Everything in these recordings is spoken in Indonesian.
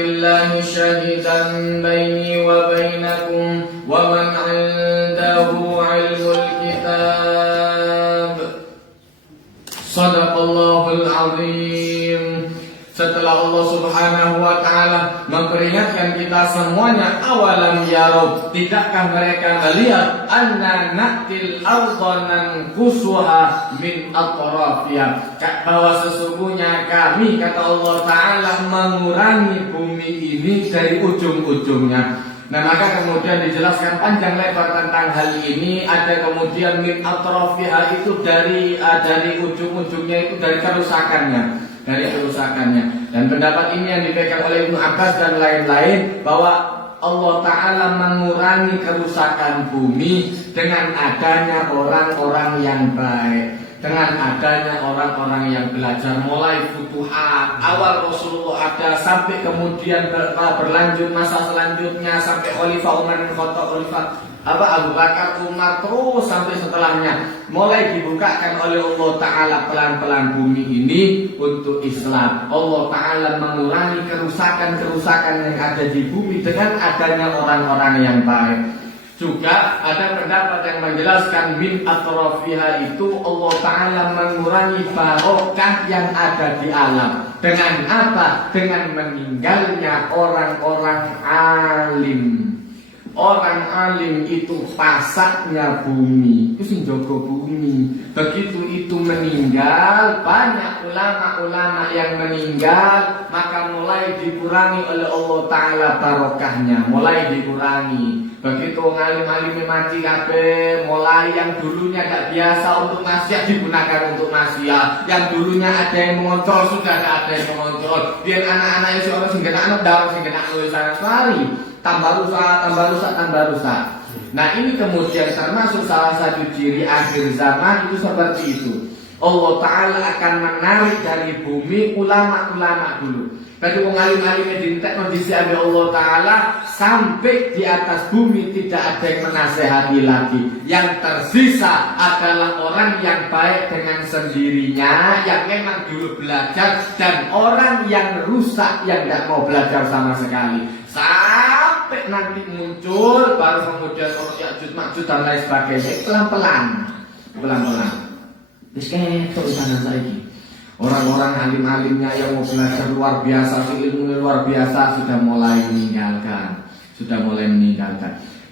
billahi syahidan baini wa bainakum wa man 'indahu 'ilmul kitab. Shadaqallahul 'azim. Setelah Allah Subhanahu wa ta'ala memperingatkan kita semuanya, awalam yarau, tidakkah mereka melihat anna na'til ardha nanqusuha min atrafiha, bahwa sesungguhnya kami, kata Allah ta'ala, mengurangi bumi ini dari ujung-ujungnya. Nah, maka kemudian dijelaskan panjang lebar tentang hal ini. Ada kemudian min atrafiha itu dari ujung-ujungnya itu dari kerusakannya. Dan pendapat ini yang dipegang oleh Ibnu Abbas dan lain-lain, bahwa Allah Ta'ala mengurangi kerusakan bumi dengan adanya orang-orang yang baik, dengan adanya orang-orang yang belajar. Mulai futuhat awal Rasulullah ada, sampai kemudian berlanjut masa selanjutnya, sampai Khalifah Umar bin Khattab, Khalifah Abu Bakar, Umar, terus sampai setelahnya, mulai dibukakan oleh Allah Ta'ala pelan-pelan bumi ini untuk Islam. Allah Ta'ala mengurangi kerusakan-kerusakan yang ada di bumi dengan adanya orang-orang yang baik. Juga ada pendapat yang menjelaskan min atrafiha itu Allah Ta'ala mengurangi barokah yang ada di alam. Dengan apa? Dengan meninggalnya orang-orang alim. Orang alim itu pasaknya bumi, itu sing jaga bumi. Begitu itu meninggal, banyak ulama-ulama yang meninggal, maka mulai dikurangi oleh Allah Ta'ala barokahnya, mulai dikurangi. Begitu alim-alim mati kabeh, mulai yang dulunya gak biasa untuk maksiat digunakan untuk maksiat, yang dulunya ada yang mengontrol sudah gak ada yang mengontrol. Biar anak-anak itu orang sing kena daun, sing kena luwisan sari, tambah rusak. Nah, ini kemudian termasuk salah satu ciri akhir zaman itu seperti itu. Allah Ta'ala akan menarik dari bumi ulama-ulama dulu. Jadi alim-alimnya dintek kondisi Allah Ta'ala sampai di atas bumi tidak ada yang menasehati lagi. Yang tersisa adalah orang yang baik dengan sendirinya, yang memang dulu belajar, dan orang yang rusak yang tidak mau belajar sama sekali. Sampai nanti muncul baru kemudian Ya'juj Ma'juj dan lain sebagainya, pelan-pelan. Terus kayak itu sana lagi. Orang-orang alim-alimnya yang mau belajar luar biasa, ilmu luar biasa sudah mulai meninggalkan.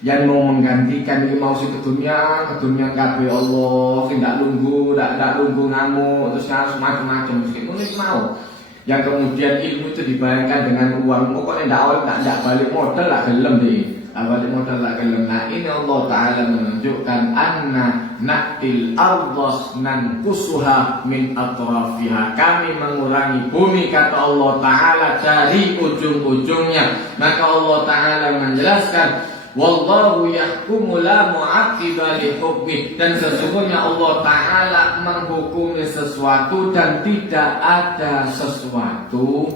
Yang mau menggantikan ini mau si kedunya kabeh Allah, sing ndak lungguh ngamuk, terus harus macam-macam meskipun itu mau. Yang kemudian ilmu itu dibayarkan dengan uang, pokoknya ndak balik modal lah gelem deh. Balik modal lah gelem. Nah, ini Allah Ta'ala menunjukkan anna na'til ardha nanqusuha min atrafiha. Kami mengurangi bumi, kata Allah Ta'ala, dari ujung-ujungnya. Maka Allah Ta'ala menjelaskan, wallahu yahkumu la mu'aqqiba li hukmi, dan sesungguhnya Allah Ta'ala menghukumi sesuatu dan tidak ada sesuatu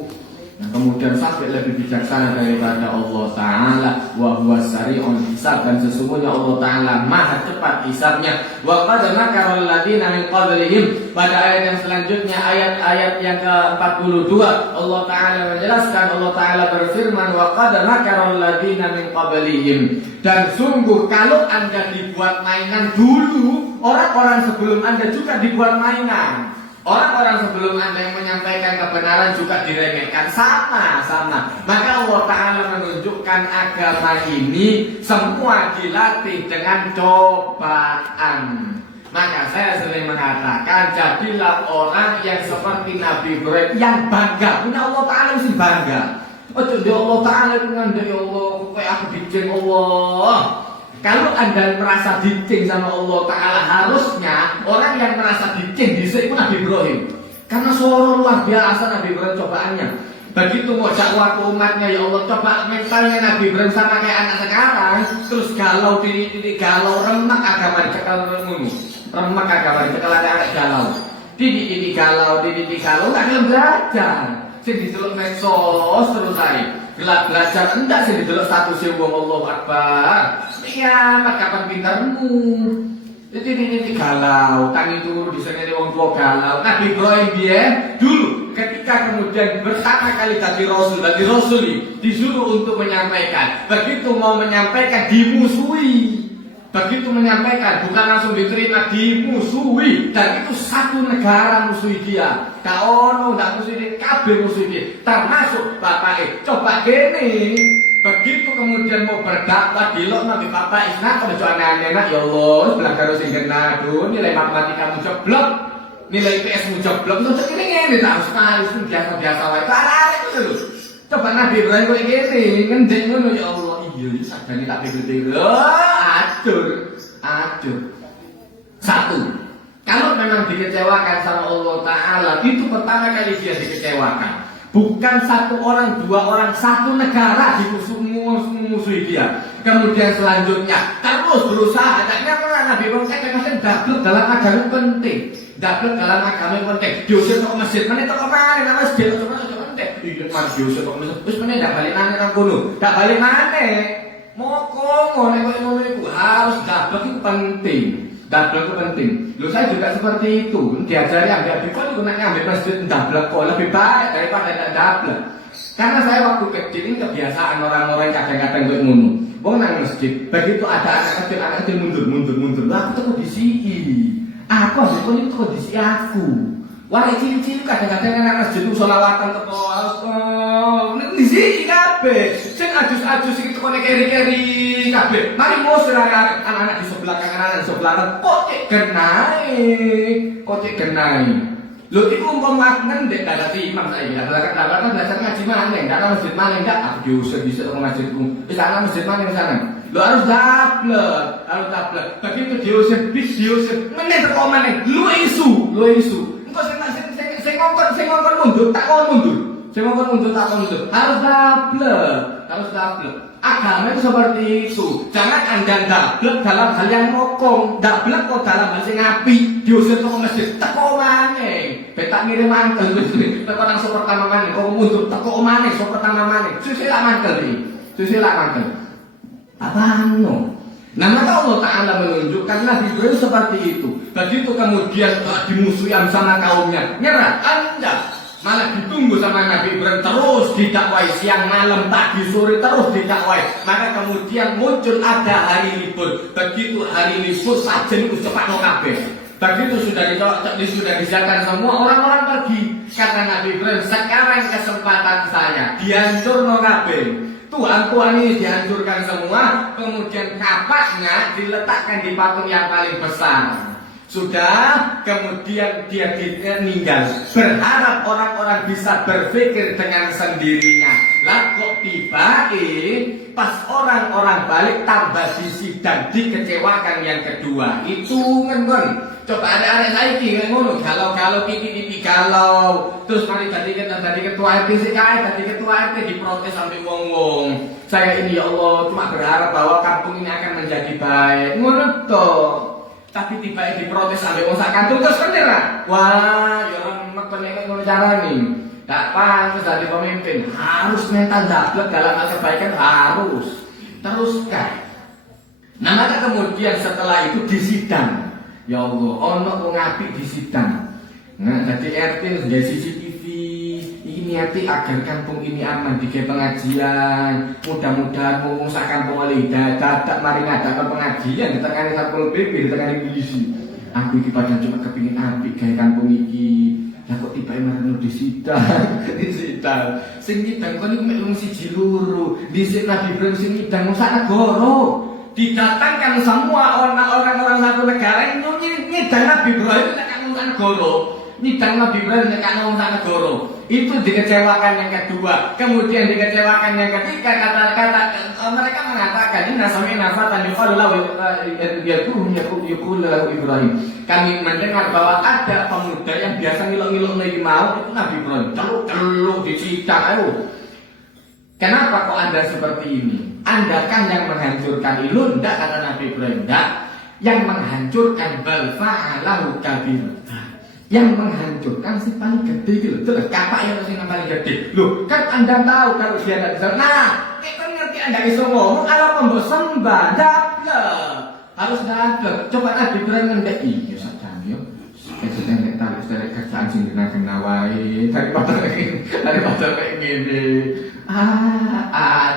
kemudian sampai lebih bijaksana daripada Allah Ta'ala. Wa huwa sari'ul hisab, dan sesungguhnya Allah Ta'ala maha cepat hisabnya. Wa qad makara alladziina min qablihim, pada ayat yang selanjutnya, ayat yang ke-42, Allah Ta'ala menjelaskan, Allah Ta'ala berfirman, wa qad makara alladziina min qablihim, dan sungguh kalau Anda dibuat mainan dulu, orang-orang sebelum Anda juga dibuat mainan. Orang-orang sebelum Anda yang menyampaikan kebenaran juga diremehkan, sama. Maka Allah Ta'ala menunjukkan agama ini semua dilatih dengan cobaan. Maka saya sering mengatakan, jadilah orang yang seperti Nabi Ibrahim, yang bangga. Punya Allah Ta'ala mesti bangga. Oh, jadi Allah Ta'ala dengan ya Allah, kayak aku dijeng Allah. Kalau Anda merasa diceng sama Allah Ta'ala, harusnya orang yang merasa diceng disini pun Nabi Ibrahim. Karena suara luar biasa Nabi Ibrahim cobaannya. Begitu mau dakwah ke umatnya, ya Allah, coba mentalnya Nabi Ibrahim sama kayak anak sekarang. Terus galau, galau, remak agama dicekal ngunu. Remak agama dicekal anak galau. Didik galau, nggak ada belajar. Sing didelok medsos terus ae. Gelap belajar enggak sih didelok statusnya wong Allahu Akbar. Iya, kapan pintarmu? Ini galau, tangi turun di sini wong tua galau. Nabi Ibrahim dia dulu ketika ketika kemudian pertama kali tadi Rasul disuruh untuk menyampaikan, begitu mau menyampaikan dimusuhi. Begitu menyampaikan bukan langsung diterima, dimusuhi, dan itu satu negara musuhi dia. Kaono ndak musuhi dia, kabeh musuhi dia, termasuk bapak. Coba gini, begitu kemudian mau berdakwah di lo nabi bapak isna kalau jual anak ya Allah, belajar sing genado, nilai matematika mu jeblok, nilai IPS mu jeblok, terus ini tak sekali itu biasa wae. Arek itu lho. Coba Nabi Ibrahim kok ngene, ngendek ngono ya Allah. Iya, sadane tak pikir-pikir. Adur. Satu, kalau memang dikecewakan sama Allah Ta'ala, itu pertama kali dia dikecewakan. Bukan satu orang, dua orang, satu negara dimusuhi dia. Kemudian selanjutnya terus berusaha. Adanya Nabi Ibrahim kadang-kadang dablek dalam agama penting. Dablek dalam agama penting. Diusir ke masjid, mana tak kemarin nama masjid iya mari diusir kok wis meneh ndak balik nang kono. Ndak balik maneh. Moko nek koyo ngono iku harus dablek itu penting. Dablek itu penting. Lho saya juga seperti itu. Diajari ambek bikon iku nek ambek masjid dablek kok lebih baik daripada tidak dablek. Karena saya waktu kecil ini kebiasaan orang-orang kadang-kadang koyo ngono. Wong nang masjid, begitu ada anak kecil mundur. Lah aku tuh di sini. Aku harus itu kondisi aku. Wah, cilik-cilik kadang-kadang anak masjid itu sholawatan teko di sini kabeh. Sing ajus-ajus iki teko keri-keri kabeh. Mari mosir anak-anak di sebelah kanan, anak di sebelah kanan. Kok cek genai. Lho iku umpama ngendek dadi imam saiki. Kadang-kadang belajar ngaji maneh, enggak ana masjid maneh enggak. Aku diusir bisa teko masjidku. Wis ana masjid maneh sana. Lho harus dablek. Begitu diusir, meneh teko maneh. Lu isu. Engko sing ngongkon mundur, tak mundur. Harus dablek. Agama itu seperti itu. Jangan Anda dablek dalam hal yang mokong, dablek kok dalam hal sing apik. Diusir ke masjid, teko maneh. Betak ngirim mangkel teko nang sok pertama maneh, kok mundur teko maneh, sok pertama maneh. Susila mangkel. Apaan? Nah maka Allah Ta'ala menunjukkan Nabi Ibrahim seperti itu. Begitu kemudian dimusuhi sama kaumnya, nyerah, Anda malah ditunggu sama Nabi Ibrahim terus didakwai siang malam pagi sore terus didakwai. Maka kemudian muncul ada hari libur. Begitu hari libur saja itu cepat kabeh. Begitu sudah disiapkan semua orang-orang pergi. Kata Nabi Ibrahim, sekarang kesempatan saya dihancur kabeh. Tuhan ini dihancurkan semua, kemudian kapaknya diletakkan di patung yang paling besar. Sudah, kemudian dia meninggal. Berharap orang-orang bisa berpikir dengan sendirinya. Lah kok tiba pas orang-orang balik tambah disidang, dikecewakan yang kedua. Itu kan coba ada lagi kan ngono, kalau pipi galau, terus mari tadi ketua RT tadi ketua RT diprotes sampai wong. Saya ini ya Allah cuma berharap bahwa kampung ini akan menjadi baik. Ngono toh. Tapi tiba diprotes sampai wong sak kantor terus bener. Wah, ya orang mek ngono carane. Tak pantas jadi pemimpin, harus mental dablek dalam hal kebaikan harus teruskan. Nah maka kemudian setelah itu disidang. Ya Allah, ono wong apik disidang. Nah, jadi RT jadi CCTV. Ini RT agar kampung ini aman digawe pengajian. Mudah-mudahan wong sak kampung oleh dadak mari ngadakan pengajian ditekani Satpol PP, ditekani polisi. Aku iki padahal cuma kepingin apik gawe kampung iki. Lah kok tiba marano disidang. Sing nyidang kon iku mek wong siji loro. Dhisik Nabi Ibrahim sing nyidang wong sak negara. Didatangkan semua orang-orang satu negara yang nyidang Nabi Ibrahim nek wong sak negara. Nyidang Nabi Ibrahim nek wong sak negara. Itu dikecewakan yang kedua. Kemudian dikecewakan yang ketiga, kata-kata mereka mengatakan ini nasami nafatan yuqalu lahu Ibrahim. Kami mendengar bahwa ada pemuda yang biasa ngilok-ngilok lagi mau itu Nabi Ibrahim. Celuk dicidang ayo. Kenapa kok Anda seperti ini? Anda kan yang menghancurkan ilu, enggak kata Nabi Ibrahim, enggak. Yang menghancurkan bal fa'alahu kabir. Yang menghancurkan si paling gede gitu. Terus kapak yang si paling gede. Loh, kan Anda tahu kalau dia tidak bisa. Nah, kan ngerti Anda bisa ngomong ala membos sembah, dablek. Harus dablek. Coba Nabi Ibrahim ngendek iya sadang yo. Esok nek tarik tarik kerjaan sing kena wae daripada kayak gini.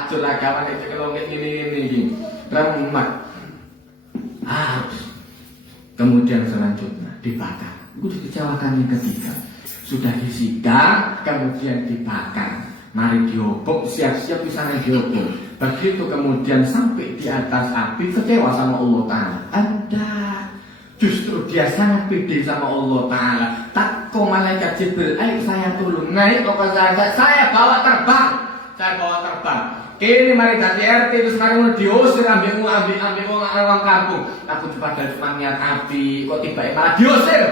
Curagawan itu kalau kayak gini remak. Kemudian selanjutnya dibakar. Itu dikecewakan yang ketiga. Sudah disidang, kemudian dibakar. Mari diobok, siap-siap bisa diobok. Begitu kemudian sampai di atas api, kecewa sama Allah Ta'ala. Anda justru dia sangat pede sama Allah Ta'ala. Takko malaikat Jibril, ayo saya tolong naik ke saya bawa terbang. Saya bawa terbang. Kini mari dari RT terus mari mau diusir ambil orang kampung. Aku cuma niat api, kok tiba malah diusir.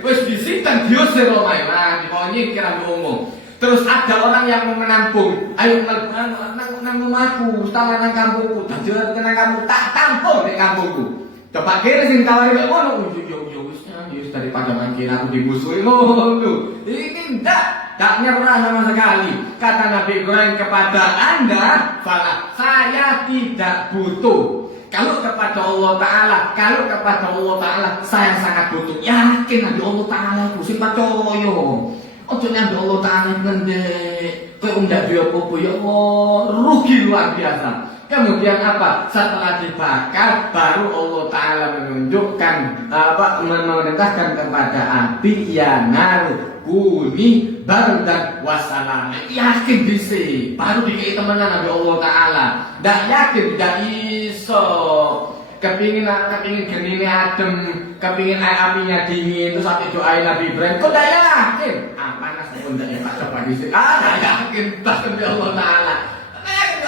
Wes disita diusir loh main. Nah, dikonyik kira ngomong. Terus ada orang yang mau menampung. Ayo nang rumahku, setelah nang kampungku, dajar nang kampung tak tampung di kampungku. Coba kira sing tawari mek ngono. Yo wis daripada makin aku dimusuhi ngono. Ini tak nyerah sama sekali. Kata Nabi Ibrahim kepada Anda, "Fala, saya tidak butuh." Kalau kepada Allah Ta'ala, saya sangat butuh. Yakin Nabi Allah Ta'ala ku sing percaya. Ojo Nabi Allah Ta'ala ngendek. Kowe ndak duwe apa-apa ya Allah, rugi luar biasa. Kemudian apa? Setelah dibakar, baru Allah Ta'ala menunjukkan memerintahkan kepada api, ya naru kuni bardan wasalam. Yakin bisa, baru dikei temenan Nabi Allah Ta'ala. Ndak yakin, ndak iso. Kepingin genine adem, kepingin apinya dingin, terus sampai doain Nabi Ibrahim. Kok ndak yakin? Panas pun ndak coba bisa. Ndak yakin, bahkan Nabi Allah Ta'ala.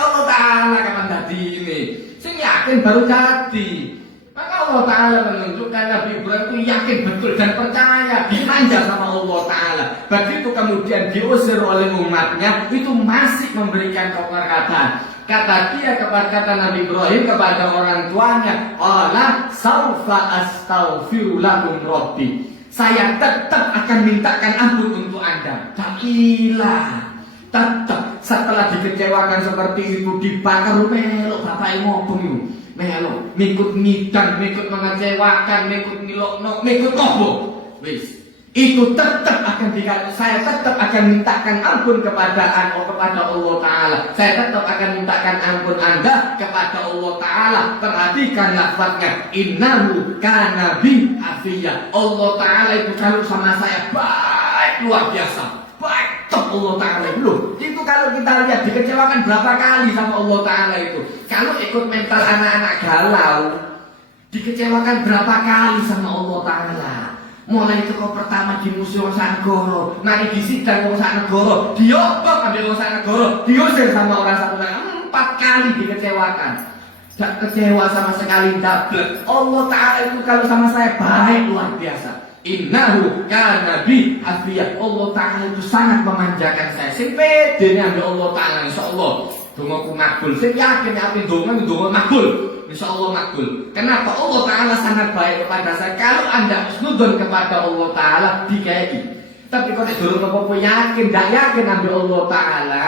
Allah Ta'ala kapan tadi ini sing yakin baru jadi. Maka Allah Ta'ala menunjukkan Nabi Ibrahim itu yakin betul dan percaya, dimanja sama Allah Ta'ala. Begitu kemudian diusir oleh umatnya, itu masih memberikan perkataan. Kata dia kata Nabi Ibrahim kepada orang tuanya, "Qala saufa astaghfiru lakum rabbi." Saya tetap akan mintakan ampun untuk Anda. Dakilah. Tetap setelah dikecewakan seperti itu, dibakar melok bapak ngobong itu melok mikut ngidang, mikut mengecewakan, mikut ngilokno, mikut ngobong wis itu tetap akan saya tetap akan mintakan ampun kepada Allah Ta'ala. Saya tetap akan mintakan ampun Anda kepada Allah Ta'ala. Perhatikan lafaznya, innahu kana bi afiyah. Allah Ta'ala itu kalau sama saya baik luar biasa. Baik Allah Ta'ala belum. Itu kalau kita lihat dikecewakan berapa kali sama Allah Ta'ala itu. Kalau ikut mental anak-anak galau, dikecewakan berapa kali sama Allah Ta'ala. Mulai itu kau pertama di musuh Sanegoro, nanti di sidang orang Sanegoro, diobok ambil orang Sanegoro, diusir sama orang satu 4 kali dikecewakan. Tak kecewa sama sekali, double. Allah Ta'ala itu kalau sama saya baik luar biasa. Innahu kana bi afiyah. Allah Ta'ala itu sangat memanjakan saya. Sing pede ambil Allah Ta'ala insyaallah. Dongaku makbul. Sing yakin api donga makbul. Insyaallah makbul. Kenapa? Allah Ta'ala sangat baik kepada saya. Kalau Anda husnudon kepada Allah Ta'ala dikai. Tapi kalau durung apa-apa yakin, ndak yakin ambil Allah Ta'ala,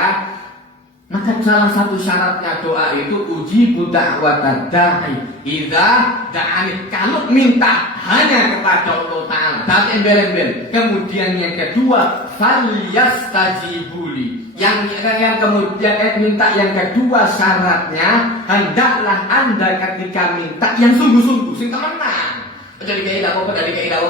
maka salah satu syaratnya doa itu uji budak da'i idza da'ani. Kalau minta hanya kepada Allah Ta'ala, dan embel-embel. Kemudian yang kedua, falyastajibuli. Yang kemudian minta yang kedua syaratnya, hendaklah Anda ketika minta yang sungguh-sungguh, sing temenan. Jadi kayak tadi kayak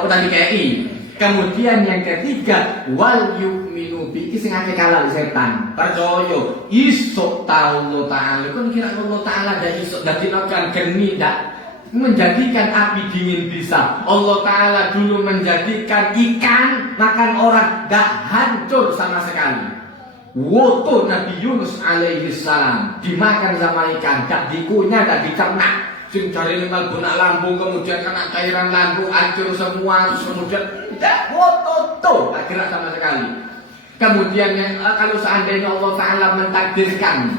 Kemudian yang ketiga, wal yu'minu bi, sing akeh kalal setan. Percaya iso ta Allah Ta'ala. Kon kira Allah Ta'ala ndak iso dadinaken geni ndak menjadikan api dingin bisa. Allah Ta'ala dulu menjadikan ikan makan orang ndak hancur sama sekali. Woto Nabi Yunus alaihi salam dimakan sama ikan, ndak dikunyah, ndak dicerna. Sing cari lembal bunak lambung, kemudian kena cairan lambung, hancur semua, terus kemudian tidak woto, tak gerak sama sekali. Kemudian kalau seandainya Allah Ta'ala mentakdirkan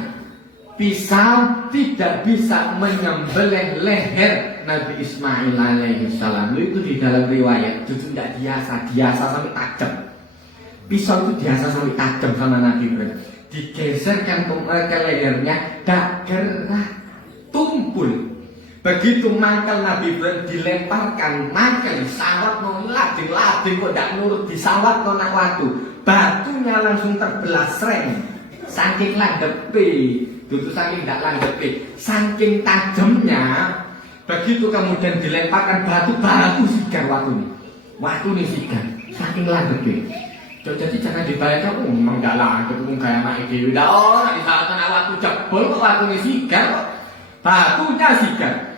pisau tidak bisa menyembelih leher Nabi Ismail alaihi salam, itu di dalam riwayat itu tidak biasa sampai tajam. Pisau itu biasa sampai tajam sama Nabi Ibrahim. Digeserkan ke lehernya, tak gerak, tumpul. Begitu mangkal Nabi Ibrahim dilemparkan, mangkal disawat no lading kok ndak nurut disawat no nak watu. Batunya langsung terbelah sreng. Saking landhepe, itu saking ndak landhepe, saking tajamnya. Begitu kemudian dilemparkan batu sigar watu nih sigar, saking landhepe. Jadi jangan dibayangkan, memang ndak landhep, kayak anak iki. Ndak ora disawat nak watu jebol kok watu nih sigar kok. Batunya sigar.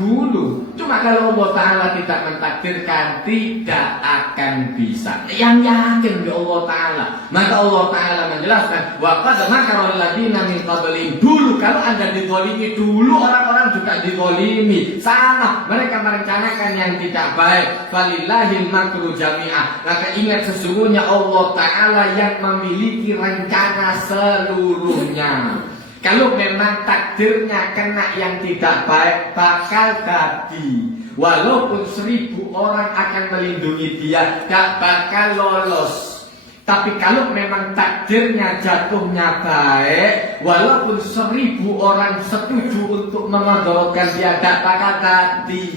Gulu. Cuma kalau Allah Ta'ala tidak mentakdirkan, tidak akan bisa. Yang yakin ya Allah Ta'ala. Maka Allah Ta'ala menjelaskan, wa qad makara alladziina min qablihim. Dulu kalau Anda dizalimi, dulu orang-orang juga dizalimi. Sama, mereka merencanakan yang tidak baik. Falillahil makru jami'ah. Maka ingat sesungguhnya Allah Ta'ala yang memiliki rencana seluruhnya. Kalau memang takdirnya kena yang tidak baik, bakal jadi. Walaupun 1000 orang akan melindungi dia, gak bakal lolos. Tapi kalau memang takdirnya jatuhnya baik, walaupun 1000 orang setuju untuk memudaratkan dia, gak bakal jadi.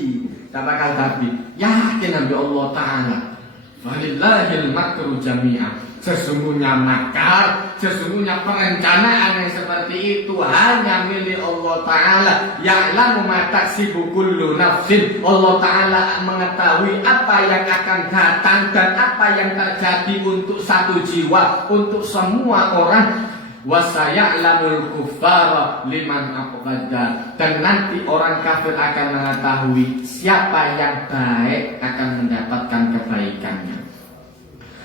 Gak bakal jadi. Yakin Nabi Allah Ta'ala. Walillahil makru jami'ah. Sesungguhnya makar, sesungguhnya perencanaan yang seperti itu hanya milik Allah Ta'ala. Ya'lamu ma taksibu kullu nafsin. Allah Ta'ala mengetahui apa yang akan datang dan apa yang terjadi untuk satu jiwa, untuk semua orang. Wasaya'lamul kuffara liman aqbada. Dan nanti orang kafir akan mengetahui siapa yang baik akan mendapatkan kebaikannya.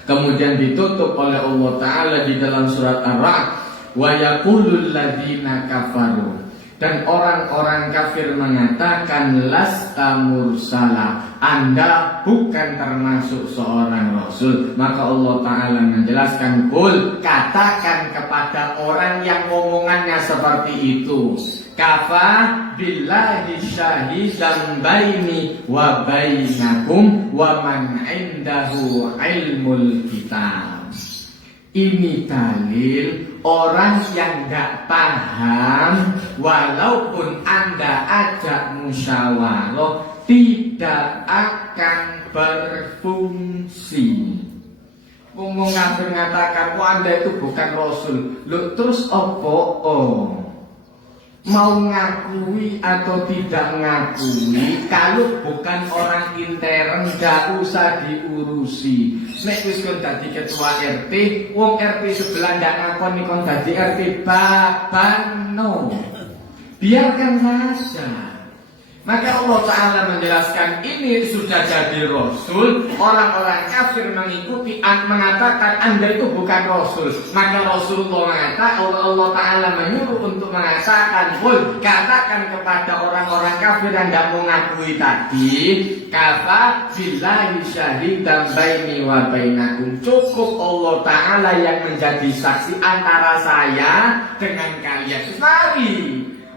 Kemudian ditutup oleh Allah Ta'ala di dalam surat Ar-Ra'd, wa yaqulul ladzina kafaru. Dan orang-orang kafir mengatakan, lasta mursala, Anda bukan termasuk seorang rasul. Maka Allah Ta'ala menjelaskan, qul, katakan kepada orang yang omongannya seperti itu, kafa billahi syahidan baini wa bainakum wa man indahu ilmul kitab. Ini dalil orang yang gak paham, walaupun Anda ajak musyawarah, tidak akan berfungsi. Ngomong kafir mengatakan, Anda itu bukan rasul. Loh, terus apa? Mau ngakui atau tidak ngakui, kalau bukan orang intern gak usah diurusi. Nek wis kon dadi ketua RT, wong RT sebelah ndak ngakoni kon dadi RT, babano. Biarkan saja. Maka Allah Ta'ala menjelaskan, ini sudah jadi rasul. Orang-orang kafir mengikuti, mengatakan Anda itu bukan rasul. Maka Rasulullah mengatakan, Allah Ta'ala menyuruh untuk mengatakan, katakan kepada orang-orang kafir yang tidak mengakui tadi, kafa billahi syahidan baini wa bainakum. Cukup Allah Ta'ala yang menjadi saksi antara saya dengan kalian. Mari.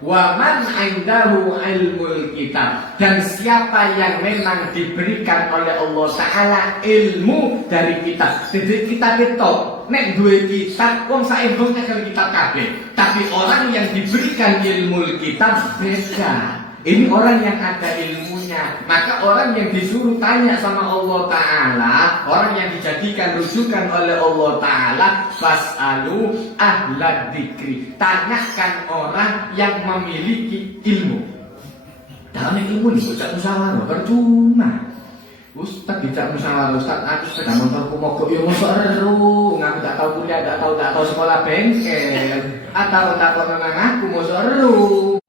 Wa man indahu ilmul kitab. Dan siapa yang memang diberikan oleh Allah Ta'ala ilmu dari kitab. Jadi kitab itu nek duwe kitab wong saembungnya kalau kitab kabeh. Tapi orang yang diberikan ilmu kitab beda. Ini orang yang ada ilmunya. Maka orang yang disuruh tanya sama Allah Ta'ala, orang yang dijadikan rujukan oleh Allah Ta'ala, fas'alu ahlad dzikri. Tanyakan orang yang memiliki ilmu. Dalam ilmu ini tidak musyawarah, percuma. Ustaz tidak musyawarah, Ustaz aku sepeda motorku mogok, ya mosok eru, ngaku tak tahu kuliah, tak tahu sekolah bengkel, atau memang aku mosok eru.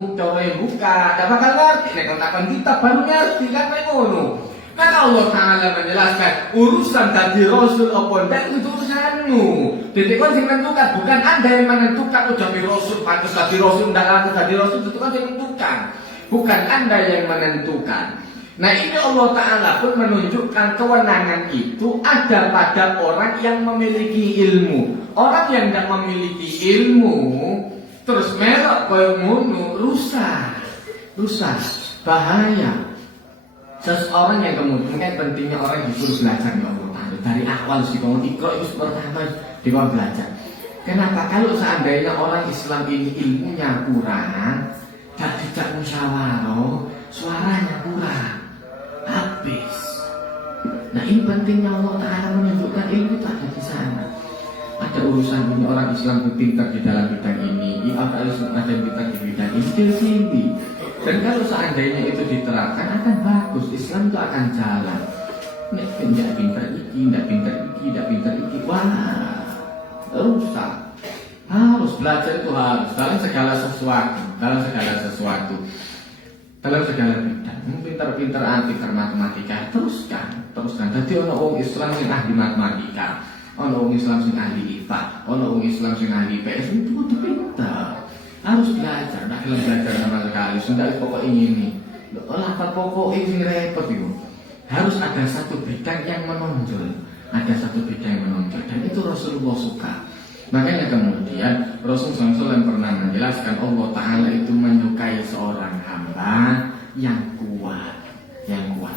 Coba yang buka, tak bakal ngerti. Nek kontakan kita baru ngerti kan ngono. Karena Allah Ta'ala menjelaskan urusan dari Rasul apa ndak itu urusanmu. Jadi kon sing menentukan, bukan Anda yang menentukan jadi Rasul, pantas jadi Rasul, ndak aku jadi Rasul, itu kan yang menentukan. Bukan Anda yang menentukan. Nah ini Allah Ta'ala pun menunjukkan kewenangan itu ada pada orang yang memiliki ilmu. Orang yang tidak memiliki ilmu terus melok koyo ngono, rusak, bahaya. Seseorang yang kemudian pentingnya orang disuruh belajar ya Allah. Dari awal sih kamu ikro itu pertama dia belajar. Kenapa? Kalau seandainya orang Islam ini ilmunya kurang, gak dijak musyawarah, suaranya kurang, habis. Nah ini pentingnya Allah Ta'ala menunjukkan ilmu itu ada di sana. Ada urusan ini orang Islam itu pintar di dalam bidang ini, ada yang pintar di bidang ini, di sini. Dan kalau seandainya itu diterapkan akan bagus, Islam itu akan jalan. Nek tidak pintar iki, tidak pintar iki, tidak pintar iki, wah rusak. Harus belajar itu harus dalam segala sesuatu, dalam segala bidang. Pintar-pintar pintar matematika, teruskan. Jadi orang Islam sing ahli matematika, orang Islam sing ahli IPA, orang Islam sing ahli IPS itu kudu pintar. Harus belajar, tidak belajar sama sekali. Sudah pokok ini. Apa pokok ini repot itu. Harus ada satu bidang yang menonjol, dan itu Rasulullah suka. Makanya kemudian Rasulullah SAW pernah menjelaskan Allah Ta'ala itu menyukai seorang hamba yang kuat.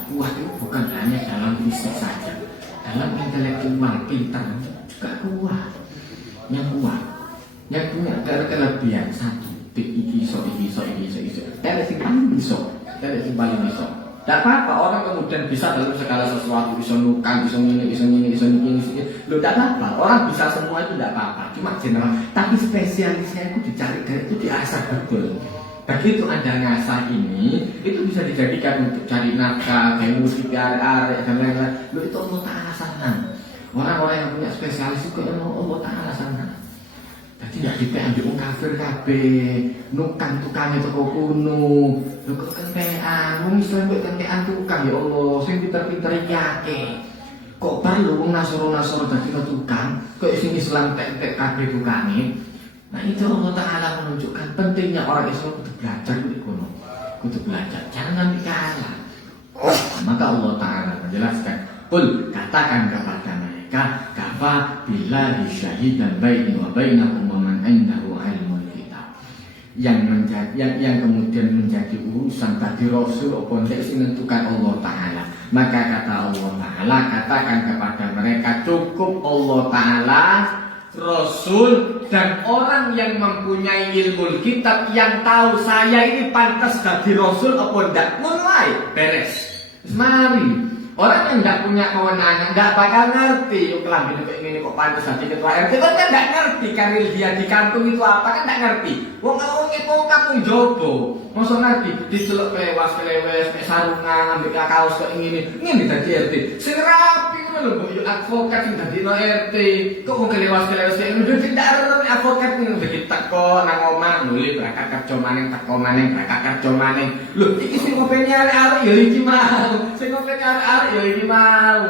Kuat itu bukan hanya dalam fisik saja, dalam intelektual, pintar juga kuat. Yang punya kelebihan satu, iki iso. Tidak paling iso. Tidak apa-apa orang kemudian bisa dalam segala sesuatu, iso nukang, iso ini. Loh, tidak apa-apa. Orang bisa semua itu tidak apa-apa. Cuma general. Tapi spesialisnya itu dicari dari itu diasah betul. Begitu Anda ngasah ini, itu bisa dijadikan untuk cari nafkah, kayak musik, arek-arek dan lain-lain. Loh, itu Allah Ta'ala senang. Orang-orang yang punya spesialis itu Allah Ta'ala senang. Jadi tidak dipean di kafir kabeh, nukang tukang itu kok kuno, lho kok kentean, wong Islam kok kentean tukang ya Allah, sing pinter-pinter iki. Kok perlu wong nasoro-nasoro dadi tukang, kok sing Islam tek-tek kabeh tukange. Nah itu Allah Ta'ala menunjukkan pentingnya orang Islam kudu belajar kudu belajar, jangan nanti kalah. Maka Allah Ta'ala menjelaskan, qul katakan kepada mereka, kafa billahi syahidan baini wa bainakum wa man indahu ilmul kitab. Yang kemudian menjadi urusan bagi Rasul apa nek menentukan Allah Ta'ala. Maka kata Allah Ta'ala, katakan kepada mereka, cukup Allah Ta'ala, Rasul dan orang yang mempunyai ilmu kitab yang tahu saya ini pantas jadi Rasul apa tidak, mulai beres. Mari. Orang yang tidak punya kewenangan tidak bakal ngerti. Yuk kelambi ini kok pantas jadi ketua RT, kan tidak ngerti karir dia di kampung itu apa, kan tidak ngerti. Wong itu kampung jobo, masa ngerti diceluk kelewes, sarungan, ambil kaos kok ini jadi RT. Sing rapi ngono lho, yuk advokat sing dadi RT. Kok mau kelewes ini udah tidak ada advokat ini udah diteko nang omah nuli berangkat kerja maning teko maning berangkat kerja maning. Lho iki sing ngopeni arek-arek ya iki mau. Sing ngopeni arek ya ini mau.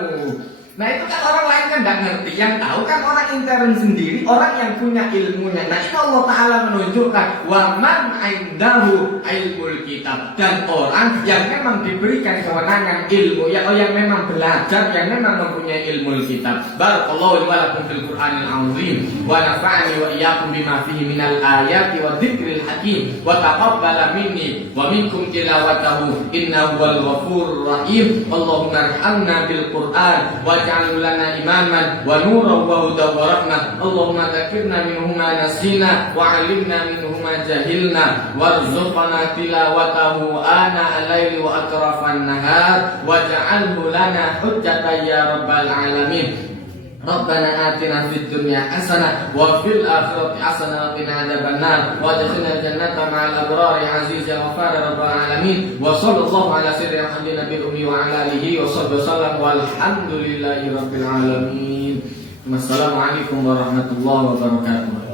Nah itu kan orang lain kan tidak ngerti. Yang tahu kan orang intern sendiri, orang yang punya ilmunya. Nah itu Allah Ta'ala menunjukkan wa man indahu ilmul kitab, dan orang yang memang diberikan kewenangan ilmu, yang memang belajar, yang memang mempunyai ilmul kitab. Barakallahu wa lakum fil Qur'anil azim wa nafa'ani wa iyyakum bima fihi minal ayati wa dzikril hakim wa taqabbala minni wa minkum tilawatahu innahu wal ghafurur rahim. Allahumma arhamna bil Qur'an wa waj'al lana imaman wa nuran wa hudan wa rahmah. Allahumma dzakirna minhu ma nasina wa 'allimna minhu ma jahilna warzuqna tilawatahu ana al-laili wa atrafan nahar waj'alhu lana hujjatan ya rabbal alamin. Rabbana atina fid dunya hasanah wa fil akhirati hasanah wa qina adzabannar wa adkhilna jannata ma'al abrari aziz ya ghaffar rabbal alamin. Wa sallallahu ala sayyidina Muhammadin nabiyil ummi wa ala alihi wa sahbihi wasallam walhamdulillahi rabbil alamin. Wassalamu alaikum warahmatullahi wabarakatuh.